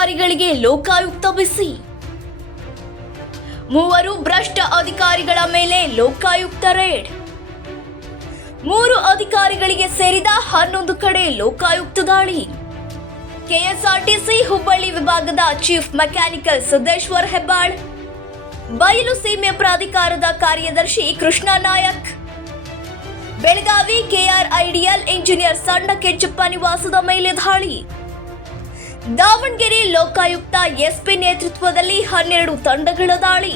ಅಧಿಕಾರಿಗಳಿಗೆ ಲೋಕಾಯುಕ್ತ ಬಿಸಿ. ಮೂವರು ಭ್ರಷ್ಟ ಅಧಿಕಾರಿಗಳ ಮೇಲೆ ಲೋಕಾಯುಕ್ತ ರೇಡ್. 3 ಅಧಿಕಾರಿಗಳಿಗೆ ಸೇರಿದ 11 ಕಡೆ ಲೋಕಾಯುಕ್ತ ದಾಳಿ. ಕೆಎಸ್ಆರ್ಟಿಸಿ ಹುಬ್ಬಳ್ಳಿ ವಿಭಾಗದ ಚೀಫ್ ಮೆಕ್ಯಾನಿಕಲ್ ಸಿದ್ದೇಶ್ವರ್ ಹೆಬ್ಬಾಳ್, ಬಯಲು ಸೀಮೆ ಪ್ರಾಧಿಕಾರದ ಕಾರ್ಯದರ್ಶಿ ಕೃಷ್ಣ ನಾಯಕ್, ಬೆಳಗಾವಿ ಕೆಆರ್ಐಡಿಎಲ್ ಇಂಜಿನಿಯರ್ ಸಣ್ಣ ಕೆಂಚಪ್ಪ ನಿವಾಸದ ಮೇಲೆ ದಾಳಿ. ದಾವಣಗೆರೆ ಲೋಕಾಯುಕ್ತ ಎಸ್ಪಿ ನೇತೃತ್ವದಲ್ಲಿ 12 ತಂಡಗಳ ದಾಳಿ.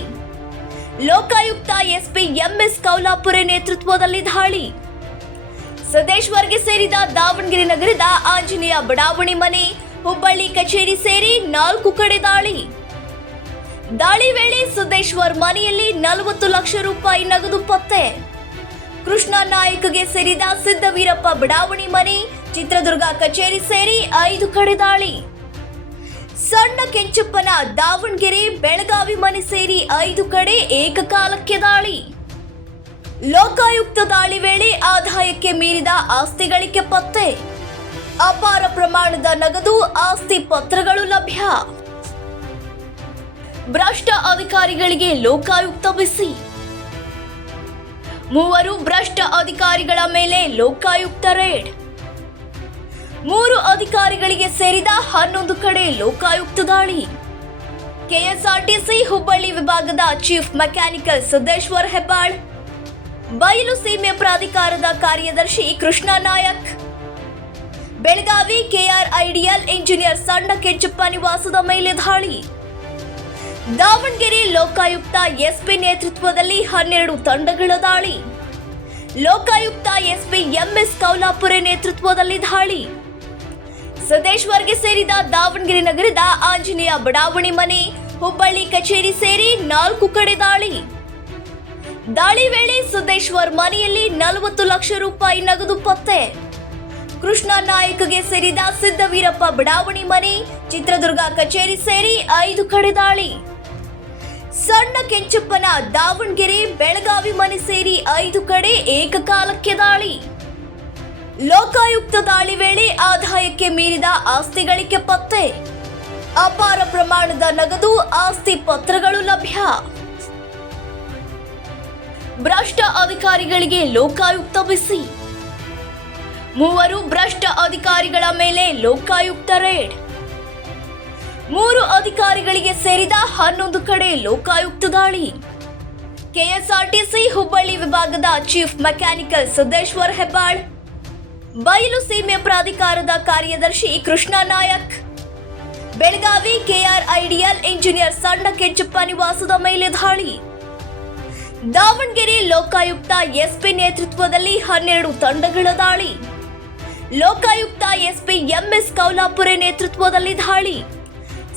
ಲೋಕಾಯುಕ್ತ ಎಸ್ಪಿ ಎಂಎಸ್ ಕೌಲಾಪುರೆ ನೇತೃತ್ವದಲ್ಲಿ ದಾಳಿ. ಸಿದ್ದೇಶ್ವರ್ಗೆ ಸೇರಿದ ದಾವಣಗೆರೆ ನಗರದ ಆಂಜನೇಯ ಬಡಾವಣೆ ಮನೆ, ಹುಬ್ಬಳ್ಳಿ ಕಚೇರಿ ಸೇರಿ 4 ಕಡೆ ದಾಳಿ. ದಾಳಿ ವೇಳೆ ಸಿದ್ದೇಶ್ವರ್ ಮನೆಯಲ್ಲಿ 40 ಲಕ್ಷ ರೂಪಾಯಿ ನಗದು ಪತ್ತೆ. ಕೃಷ್ಣ ನಾಯಕ್ಗೆ ಸೇರಿದ ಸಿದ್ದವೀರಪ್ಪ ಬಡಾವಣೆ ಮನೆ, ಚಿತ್ರದುರ್ಗ ಕಚೇರಿ ಸೇರಿ 5 ಕಡೆ ದಾಳಿ. ಸಣ್ಣ ಕೆಂಚಪ್ಪನ ದಾವಣಗೆರೆ, ಬೆಳಗಾವಿ ಮನೆ ಸೇರಿ 5 ಕಡೆ ಏಕಕಾಲಕ್ಕೆ ದಾಳಿ. ಲೋಕಾಯುಕ್ತ ದಾಳಿ ವೇಳೆ ಆದಾಯಕ್ಕೆ ಮೀರಿದ ಆಸ್ತಿ ಗಳಿಕೆ ಪತ್ತೆ. ಅಪಾರ ಪ್ರಮಾಣದ ನಗದು, ಆಸ್ತಿ ಪತ್ರಗಳು ಲಭ್ಯ. ಭ್ರಷ್ಟ ಅಧಿಕಾರಿಗಳಿಗೆ ಲೋಕಾಯುಕ್ತ ಬಿಸಿ. 3 ಭ್ರಷ್ಟ ಅಧಿಕಾರಿಗಳ ಮೇಲೆ ಲೋಕಾಯುಕ್ತ ರೇಡ್. 3 ಅಧಿಕಾರಿಗಳಿಗೆ ಸೇರಿದ 11 ಕಡೆ ಲೋಕಾಯುಕ್ತ ದಾಳಿ. ಕೆಎಸ್ಆರ್ಟಿಸಿ ಹುಬ್ಬಳ್ಳಿ ವಿಭಾಗದ ಚೀಫ್ ಮೆಕ್ಯಾನಿಕಲ್ ಸಿದ್ದೇಶ್ವರ್ ಹೆಬ್ಬಾಳ್, ಬಯಲು ಸೀಮೆ ಪ್ರಾಧಿಕಾರದ ಕಾರ್ಯದರ್ಶಿ ಕೃಷ್ಣ ನಾಯಕ್, ಬೆಳಗಾವಿ ಕೆಆರ್ಐಡಿಎಲ್ ಇಂಜಿನಿಯರ್ ಸಣ್ಣ ಕೆಂಚಪ್ಪ ನಿವಾಸದ ಮೇಲೆ ದಾಳಿ. ದಾವಣಗೆರೆ ಲೋಕಾಯುಕ್ತ ಎಸ್ಪಿ ನೇತೃತ್ವದಲ್ಲಿ 12 ತಂಡಗಳ ದಾಳಿ. ಲೋಕಾಯುಕ್ತ ಎಸ್ಪಿ ಎಂಎಸ್ ಕೌಲಾಪುರೆ ನೇತೃತ್ವದಲ್ಲಿ ದಾಳಿ. ಸಿದ್ದೇಶ್ವರ್ಗೆ ಸೇರಿದ ದಾವಣಗೆರೆ ನಗರದ ಆಂಜನೇಯ ಬಡಾವಣೆ ಮನೆ, ಹುಬ್ಬಳ್ಳಿ ಕಚೇರಿ ಸೇರಿ 4 ಕಡೆ ದಾಳಿ. ದಾಳಿ ವೇಳೆ ಸಿದ್ದೇಶ್ವರ್ ಮನೆಯಲ್ಲಿ 40 ಲಕ್ಷ ರೂಪಾಯಿ ನಗದು ಪತ್ತೆ. ಕೃಷ್ಣ ನಾಯಕ್ಗೆ ಸೇರಿದ ಸಿದ್ದವೀರಪ್ಪ ಬಡಾವಣೆ ಮನೆ, ಚಿತ್ರದುರ್ಗ ಕಚೇರಿ ಸೇರಿ 5 ಕಡೆ ದಾಳಿ. ಸಣ್ಣ ಕೆಂಚಪ್ಪನ ದಾವಣಗೆರೆ, ಬೆಳಗಾವಿ ಮನೆ ಸೇರಿ 5 ಕಡೆ ಏಕಕಾಲಕ್ಕೆ ದಾಳಿ. ಲೋಕಾಯುಕ್ತ ದಾಳಿ ವೇಳೆ ಆದಾಯಕ್ಕೆ ಮೀರಿದ ಆಸ್ತಿ ಗಳಿಕೆ ಪತ್ತೆ. ಅಪಾರ ಪ್ರಮಾಣದ ನಗದು, ಆಸ್ತಿ ಪತ್ರಗಳು ಲಭ್ಯ. ಭ್ರಷ್ಟ ಅಧಿಕಾರಿಗಳಿಗೆ ಲೋಕಾಯುಕ್ತ ಬಿಸಿ. 3 ಭ್ರಷ್ಟ ಅಧಿಕಾರಿಗಳ ಮೇಲೆ ಲೋಕಾಯುಕ್ತ ರೇಡ್. 3 ಅಧಿಕಾರಿಗಳಿಗೆ ಸೇರಿದ 11 ಕಡೆ ಲೋಕಾಯುಕ್ತ ದಾಳಿ. ಕೆಎಸ್ಆರ್ಟಿಸಿ ಹುಬ್ಬಳ್ಳಿ ವಿಭಾಗದ ಚೀಫ್ ಮೆಕ್ಯಾನಿಕಲ್ ಸಿದ್ದೇಶ್ವರ್ ಹೆಬ್ಬಾಳ್, ಬಯಲು ಸೀಮೆ ಪ್ರಾಧಿಕಾರದ ಕಾರ್ಯದರ್ಶಿ ಕೃಷ್ಣ ನಾಯಕ್, ಬೆಳಗಾವಿ ಕೆಆರ್ಐಡಿಎಲ್ ಇಂಜಿನಿಯರ್ ಸಣ್ಣ ಕೆಂಚಪ್ಪ ನಿವಾಸದ ಮೇಲೆ ದಾಳಿ. ದಾವಣಗೆರೆ ಲೋಕಾಯುಕ್ತ ಎಸ್ಪಿ ನೇತೃತ್ವದಲ್ಲಿ 12 ತಂಡಗಳ ದಾಳಿ. ಲೋಕಾಯುಕ್ತ ಎಸ್ಪಿ ಎಂಎಸ್ ಕೌಲಾಪುರೆ ನೇತೃತ್ವದಲ್ಲಿ ದಾಳಿ.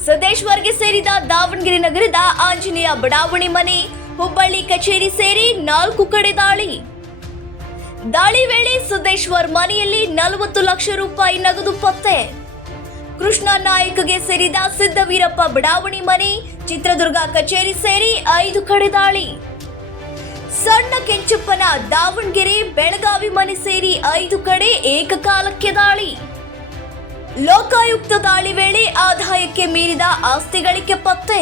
ಸಿದ್ದೇಶ್ವರ್ಗೆ ಸೇರಿದ ದಾವಣಗೆರೆ ನಗರದ ಆಂಜನೇಯ ಬಡಾವಣೆ ಮನೆ, ಹುಬ್ಬಳ್ಳಿ ಕಚೇರಿ ಸೇರಿ 4 ಕಡೆ ದಾಳಿ. ದಾಳಿ ವೇಳೆ ಸಿದ್ದೇಶ್ವರ್ ಮನೆಯಲ್ಲಿ 40 ಲಕ್ಷ ರೂಪಾಯಿ ನಗದು ಪತ್ತೆ. ಕೃಷ್ಣ ನಾಯಕ್ಗೆ ಸೇರಿದ ಸಿದ್ದವೀರಪ್ಪ ಬಡಾವಣೆ ಮನೆ, ಚಿತ್ರದುರ್ಗ ಕಚೇರಿ ಸೇರಿ 5 ಕಡೆ ದಾಳಿ. ಸಣ್ಣ ಕೆಂಚಪ್ಪನ ದಾವಣಗೆರೆ, ಬೆಳಗಾವಿ ಮನೆ ಸೇರಿ 5 ಕಡೆ ಏಕಕಾಲಕ್ಕೆ ದಾಳಿ. ಲೋಕಾಯುಕ್ತ ದಾಳಿ ವೇಳೆ ಆದಾಯಕ್ಕೆ ಮೀರಿದ ಆಸ್ತಿ ಗಳಿಕೆ ಪತ್ತೆ.